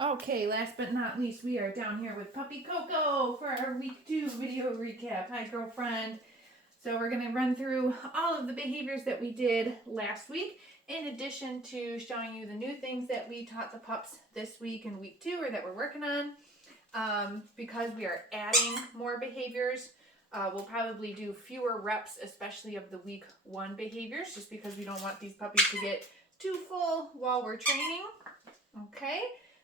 Okay, last but not least, we are down here with Puppy Coco for our week 2 video recap. Hi, girlfriend. So we're going to run through all of the behaviors that we did last week, in addition to showing you the new things that we taught the pups this week in week 2 or that we're working on. Because we are adding more behaviors, we'll probably do fewer reps, especially of the week 1 behaviors, just because we don't want these puppies to get too full while we're training. Okay,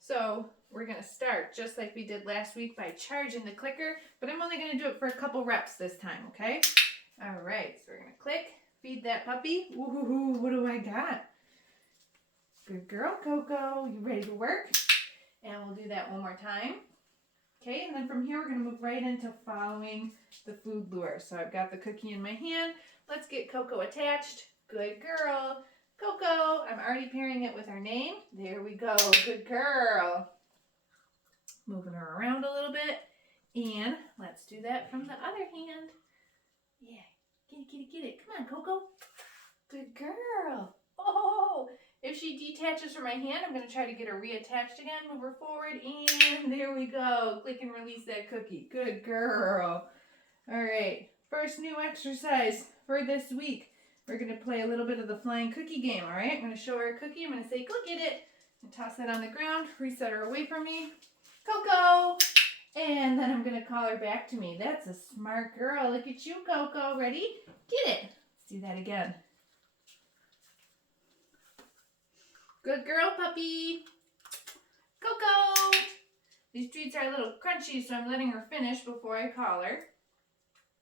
so we're going to start just like we did last week by charging the clicker, but I'm only going to do it for a couple reps this time, okay? All right, so we're going to click, feed that puppy. Ooh, what do I got? Good girl, Coco. You ready to work? And we'll do that one more time. Okay, and then from here we're going to move right into following the food lure. So I've got the cookie in my hand. Let's get Coco attached. Good girl. Coco, I'm already pairing it with her name. There we go. Good girl. Moving her around a little bit. And let's do that from the other hand. Yeah, get it. Come on, Coco. Good girl. Oh, if she detaches from my hand, I'm going to try to get her reattached again. Move her forward, and there we go. Click and release that cookie. Good girl. All right, first new exercise for this week. We're going to play a little bit of the flying cookie game, all right? I'm going to show her a cookie. I'm going to say, go get it, and toss that on the ground. Reset her away from me. Coco! And then I'm going to call her back to me. That's a smart girl. Look at you, Coco. Ready? Get it. Let's do that again. Good girl, puppy. Coco! These treats are a little crunchy, so I'm letting her finish before I call her.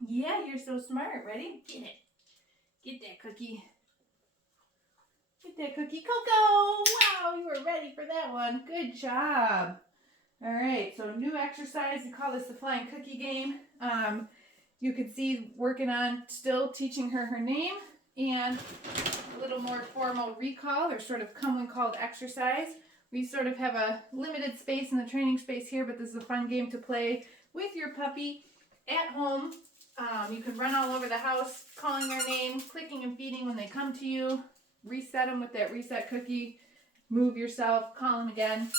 Yeah, you're so smart. Ready? Get it. Get that cookie. Get that cookie. Coco! Wow, you were ready for that one. Good job. All right, so new exercise. We call this the flying cookie game. You can see working on still teaching her name and a little more formal recall or sort of come when called exercise. We sort of have a limited space in the training space here, but this is a fun game to play with your puppy at home. You can run all over the house calling their name, clicking and feeding when they come to you, reset them with that reset cookie, move yourself, call them again.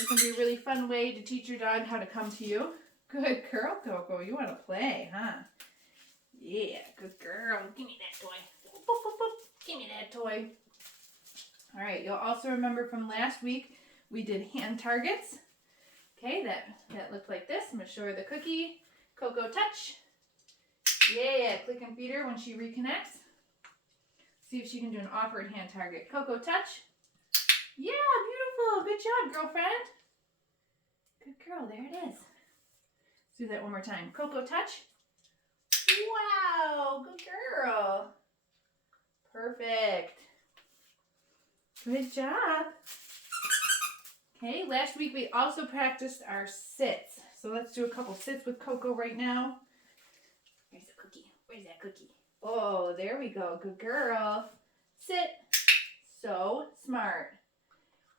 It can be a really fun way to teach your dog how to come to you. Good girl, Coco. You want to play, huh? Yeah, good girl. Give me that toy. Boop, boop, boop. Give me that toy. All right, you'll also remember from last week, we did hand targets. Okay, that looked like this. I'm going to show her the cookie. Coco, touch. Yeah, click and feed her when she reconnects. See if she can do an offered hand target. Coco, touch. Yeah, beautiful. Good job, girlfriend. Good girl. There it is. Let's do that one more time. Coco, touch. Wow, good girl. Perfect. Good job. Okay, last week we also practiced our sits. So let's do a couple sits with Coco right now. Where's the cookie? Where's that cookie? Oh, there we go. Good girl. Sit. So smart.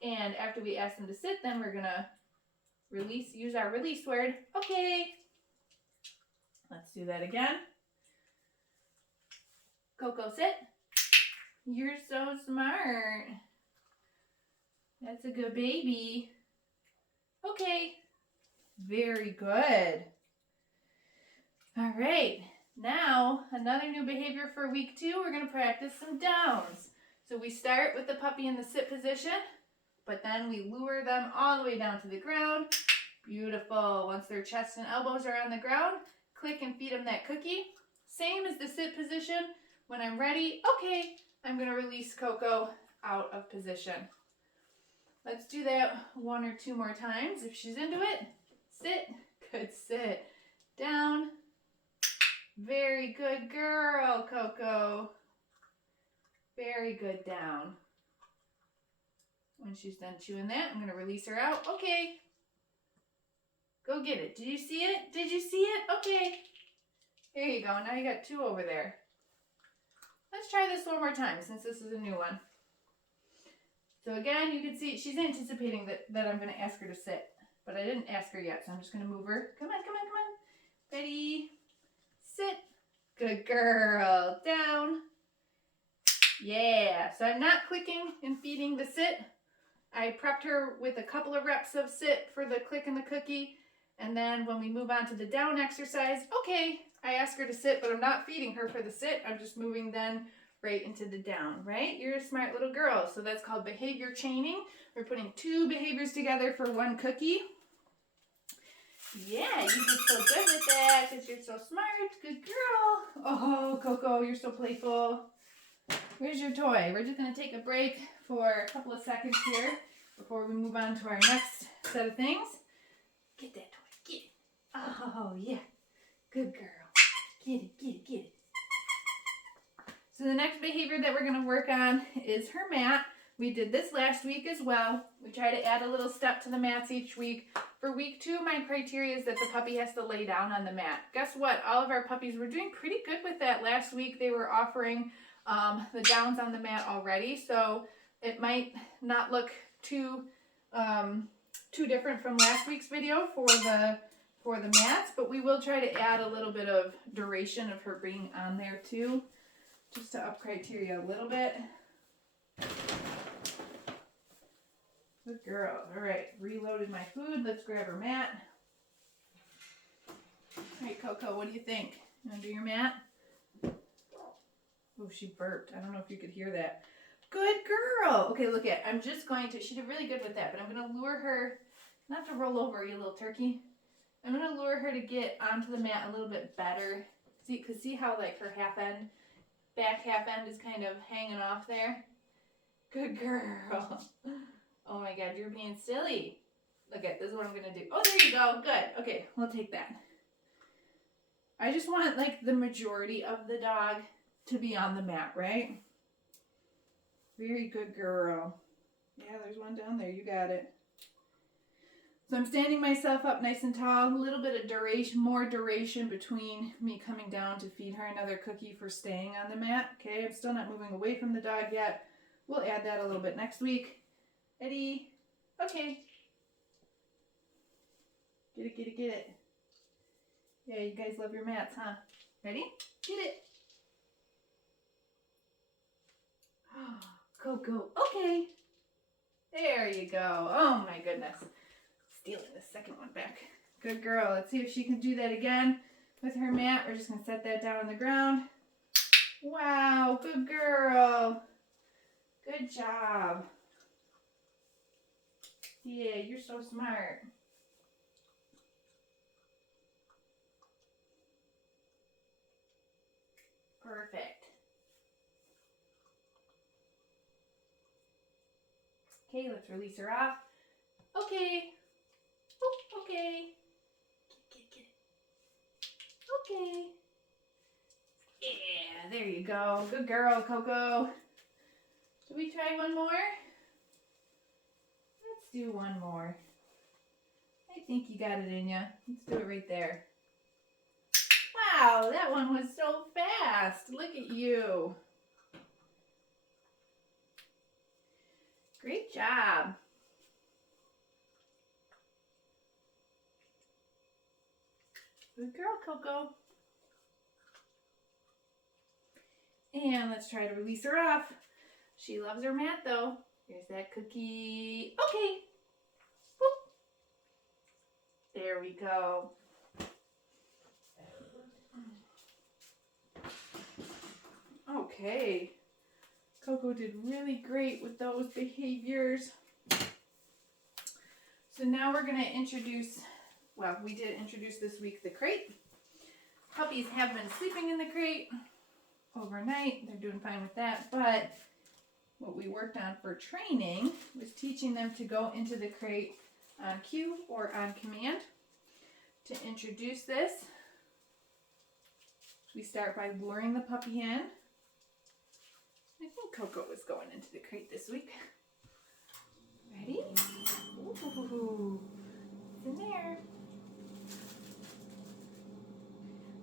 And after we ask them to sit, then we're going to use our release word. Okay. Let's do that again. Coco, sit. You're so smart. That's a good baby. Okay. Very good. All right. Now, another new behavior for week 2. We're going to practice some downs. So we start with the puppy in the sit position, but then we lure them all the way down to the ground. Beautiful. Once their chest and elbows are on the ground, click and feed them that cookie. Same as the sit position. When I'm ready, okay, I'm going to release Coco out of position. Let's do that 1 or 2 more times if she's into it. Sit. Good sit. Down. Very good girl, Coco. Very good down. When she's done chewing that, I'm going to release her out. Okay. Go get it. Did you see it? Did you see it? Okay. There you go. Now you got 2 over there. Let's try this one more time since this is a new one. So again, you can see she's anticipating that I'm going to ask her to sit. But I didn't ask her yet, so I'm just going to move her. Come on. Ready? Sit. Good girl. Down. Yeah. So I'm not clicking and feeding the sit. I prepped her with a couple of reps of sit for the click and the cookie. And then when we move on to the down exercise, okay, I ask her to sit, but I'm not feeding her for the sit. I'm just moving then right into the down, right? You're a smart little girl. So that's called behavior chaining. We're putting two behaviors together for one cookie. Yeah, you did so good with that because you're so smart. Good girl. Oh, Coco, you're so playful. Where's your toy? We're just going to take a break for a couple of seconds here before we move on to our next set of things. Get that toy. Get it. Oh, yeah. Good girl. Get it, get it, get it. So the next behavior that we're going to work on is her mat. We did this last week as well. We try to add a little step to the mats each week. For week 2, my criteria is that the puppy has to lay down on the mat. Guess what? All of our puppies were doing pretty good with that. Last week they were offering the downs on the mat already, so it might not look too different from last week's video for the mats, but we will try to add a little bit of duration of her being on there too, just to up criteria a little bit. Good girl. All right, reloaded my food. Let's grab her mat. All right, Coco, what do you think? You want to do your mat? Oh, she burped. I don't know if you could hear that. Good girl. Okay, look at. I'm just going to. She did really good with that, but I'm going to lure her, not to roll over, you little turkey. I'm going to lure her to get onto the mat a little bit better. See how like her back half end is kind of hanging off there? Good girl. Oh my God, you're being silly. Look at, this is what I'm going to do. Oh, there you go. Good. Okay, we'll take that. I just want like the majority of the dog to be on the mat, right? Very good girl. Yeah, there's one down there. You got it. So I'm standing myself up nice and tall. A little bit of duration, more duration between me coming down to feed her another cookie for staying on the mat. Okay, I'm still not moving away from the dog yet. We'll add that a little bit next week. Eddie. Okay. Get it, get it, get it. Yeah, you guys love your mats, huh? Ready? Get it. Coco. Okay. There you go. Oh my goodness. Stealing the second one back. Good girl. Let's see if she can do that again with her mat. We're just going to set that down on the ground. Wow. Good girl. Good job. Yeah, you're so smart. Perfect. Okay, let's release her off. Okay. Oh, okay. Get it. Okay. Yeah, there you go. Good girl, Coco. Should we try one more? Let's do one more. I think you got it in ya. Let's do it right there. Wow, that one was so fast. Look at you. Great job. Good girl, Coco. And let's try to release her off. She loves her mat though. Here's that cookie. Okay. Boop. There we go. Okay. Coco did really great with those behaviors. So now we're going to introduce, well, we did introduce this week the crate. Puppies have been sleeping in the crate overnight. They're doing fine with that. But what we worked on for training was teaching them to go into the crate on cue or on command. To introduce this, we start by luring the puppy in. I think Coco was going into the crate this week. Ready? Ooh, it's in there.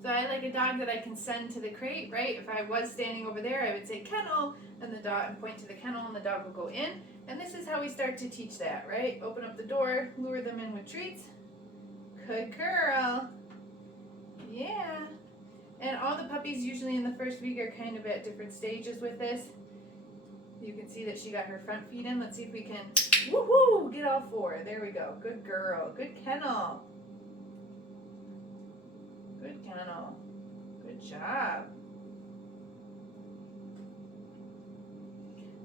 So I like a dog that I can send to the crate, right? If I was standing over there, I would say kennel, and the dog point to the kennel, and the dog will go in. And this is how we start to teach that, right? Open up the door, lure them in with treats. Good girl. Yeah. And all the puppies usually in the first week are kind of at different stages with this. You can see that she got her front feet in. Let's see if we can Woohoo! Get all four. There we go. Good girl. Good kennel. Good kennel. Good job.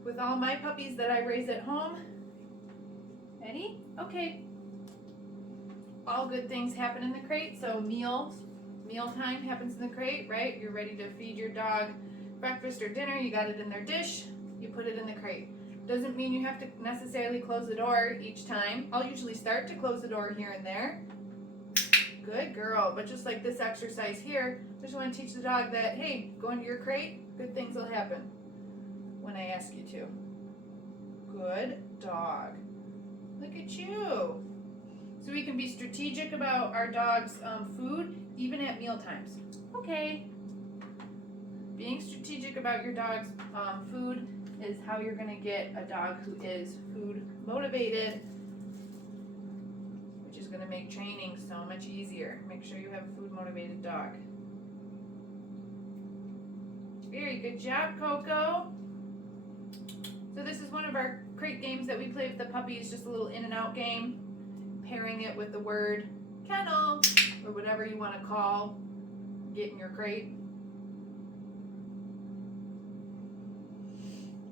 With all my puppies that I raise at home, ready? Okay. All good things happen in the crate. So meal time happens in the crate, right? You're ready to feed your dog breakfast or dinner. You got it in their dish. You put it in the crate. Doesn't mean you have to necessarily close the door each time. I'll usually start to close the door here and there. Good girl. But just like this exercise here, I just want to teach the dog that, hey, go into your crate, good things will happen when I ask you to. Good dog. Look at you. So we can be strategic about our dog's food, even at meal times. Okay. Being strategic about your dog's food is how you're going to get a dog who is food motivated, which is going to make training so much easier. Make sure you have a food motivated dog. Very good job, Coco. So this is one of our crate games that we play with the puppies, just a little in and out game, pairing it with the word kennel or whatever you want to call get in your crate.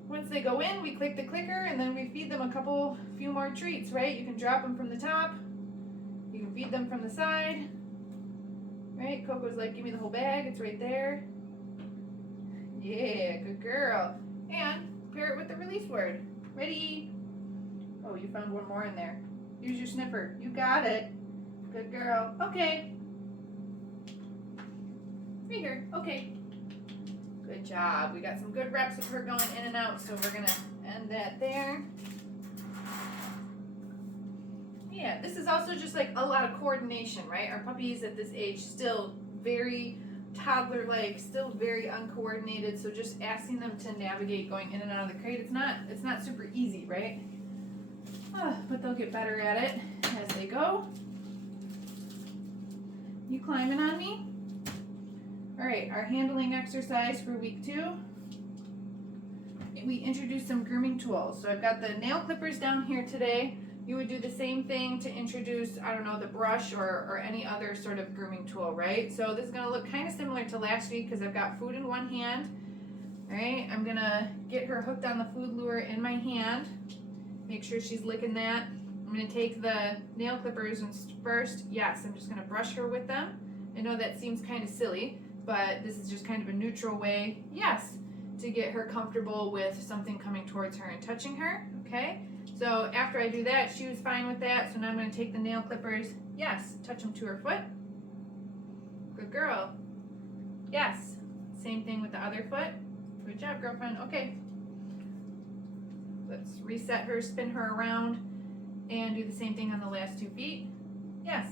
Once they go in, we click the clicker and then we feed them a few more treats, right? You can drop them from the top. You can feed them from the side. Right? Coco's like, give me the whole bag. It's right there. Yeah, good girl. And pair it with the release word. Ready? Oh, you found one more in there. Use your sniffer. You got it. Good girl. Okay. Right here. Okay. Good job. We got some good reps of her going in and out, so we're going to end that there. Yeah, this is also just like a lot of coordination, right? Our puppies at this age still very toddler-like, still very uncoordinated, so just asking them to navigate going in and out of the crate, it's not super easy, right? But they'll get better at it as they go. You climbing on me? All right, our handling exercise for week 2. We introduced some grooming tools. So I've got the nail clippers down here today. You would do the same thing to introduce, I don't know, the brush or any other sort of grooming tool, right? So this is gonna look kind of similar to last week because I've got food in one hand. All right, I'm gonna get her hooked on the food lure in my hand. Make sure she's licking that. I'm gonna take the nail clippers and first, yes, I'm just gonna brush her with them. I know that seems kind of silly, but this is just kind of a neutral way, yes, to get her comfortable with something coming towards her and touching her, okay? So after I do that, she was fine with that, so now I'm going to take the nail clippers, yes, touch them to her foot. Good girl. Yes, same thing with the other foot. Good job, girlfriend. Okay. Let's reset her, spin her around, and do the same thing on the last 2 feet. Yes.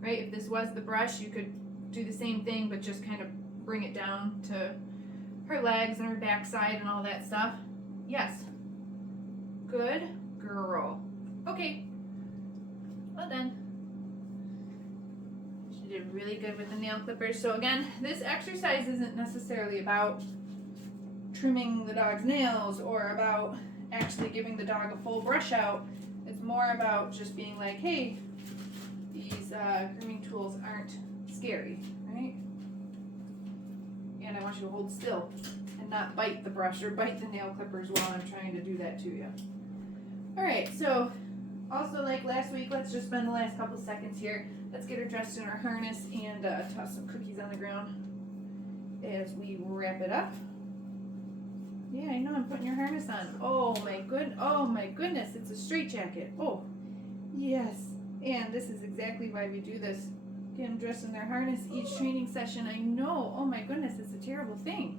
Right, if this was the brush, you could do the same thing, but just kind of bring it down to her legs and her backside and all that stuff. Yes. Good girl. Okay. Well done. She did really good with the nail clippers. So again, this exercise isn't necessarily about trimming the dog's nails or about actually giving the dog a full brush out. It's more about just being like, hey, these grooming tools aren't scary, right? And I want you to hold still and not bite the brush or bite the nail clippers while I'm trying to do that to you. All right, so also like last week, let's just spend the last couple seconds here. Let's get her dressed in her harness and toss some cookies on the ground as we wrap it up. Yeah, I know, I'm putting your harness on. Oh my goodness, it's a straitjacket. Oh, yes. And this is exactly why we do this. Get them dressed in their harness each training session. I know. Oh my goodness, it's a terrible thing.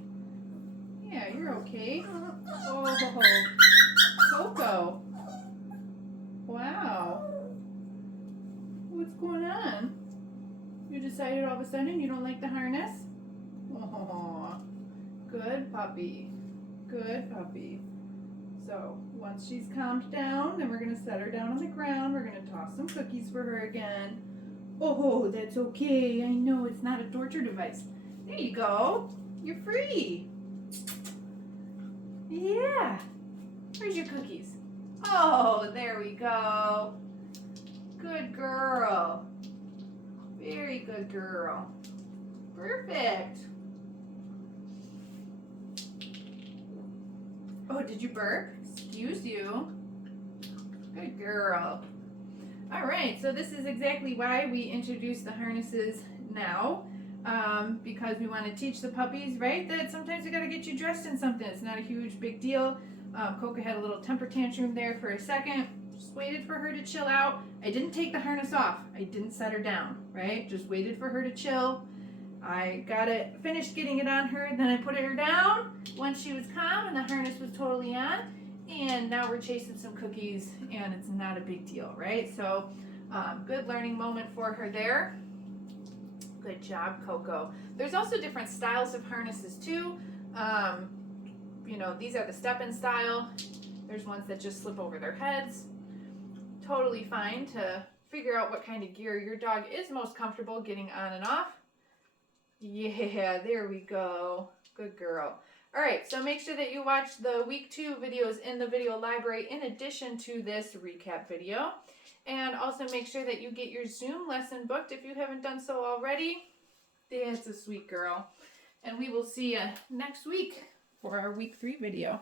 Yeah, you're okay. Oh, Coco. Wow. What's going on? You decided all of a sudden you don't like the harness? Oh, good puppy. Good puppy. So once she's calmed down, then we're going to set her down on the ground. We're going to toss some cookies for her again. Oh, that's okay. I know it's not a torture device. There you go. You're free. Yeah. Where's your cookies? Oh, there we go. Good girl. Very good girl. Perfect. Oh, did you burp? Excuse you. Good girl. All right, so this is exactly why we introduce the harnesses now, because we want to teach the puppies, right, that sometimes we got to get you dressed in something. It's not a huge big deal. Coco had a little temper tantrum there for a second. Just waited for her to chill out. I didn't take the harness off. I didn't set her down, right? Just waited for her to chill. I got it, finished getting it on her, then I put her down once she was calm and the harness was totally on. And now we're chasing some cookies and it's not a big deal, right? So good learning moment for her there. Good job, Coco. There's also different styles of harnesses too. You know, these are the step-in style. There's ones that just slip over their heads. Totally fine to figure out what kind of gear your dog is most comfortable getting on and off. Yeah, there we go. Good girl. All right, so make sure that you watch the week 2 videos in the video library in addition to this recap video. And also make sure that you get your Zoom lesson booked if you haven't done so already. That's a sweet girl. And we will see you next week for our week 3 video.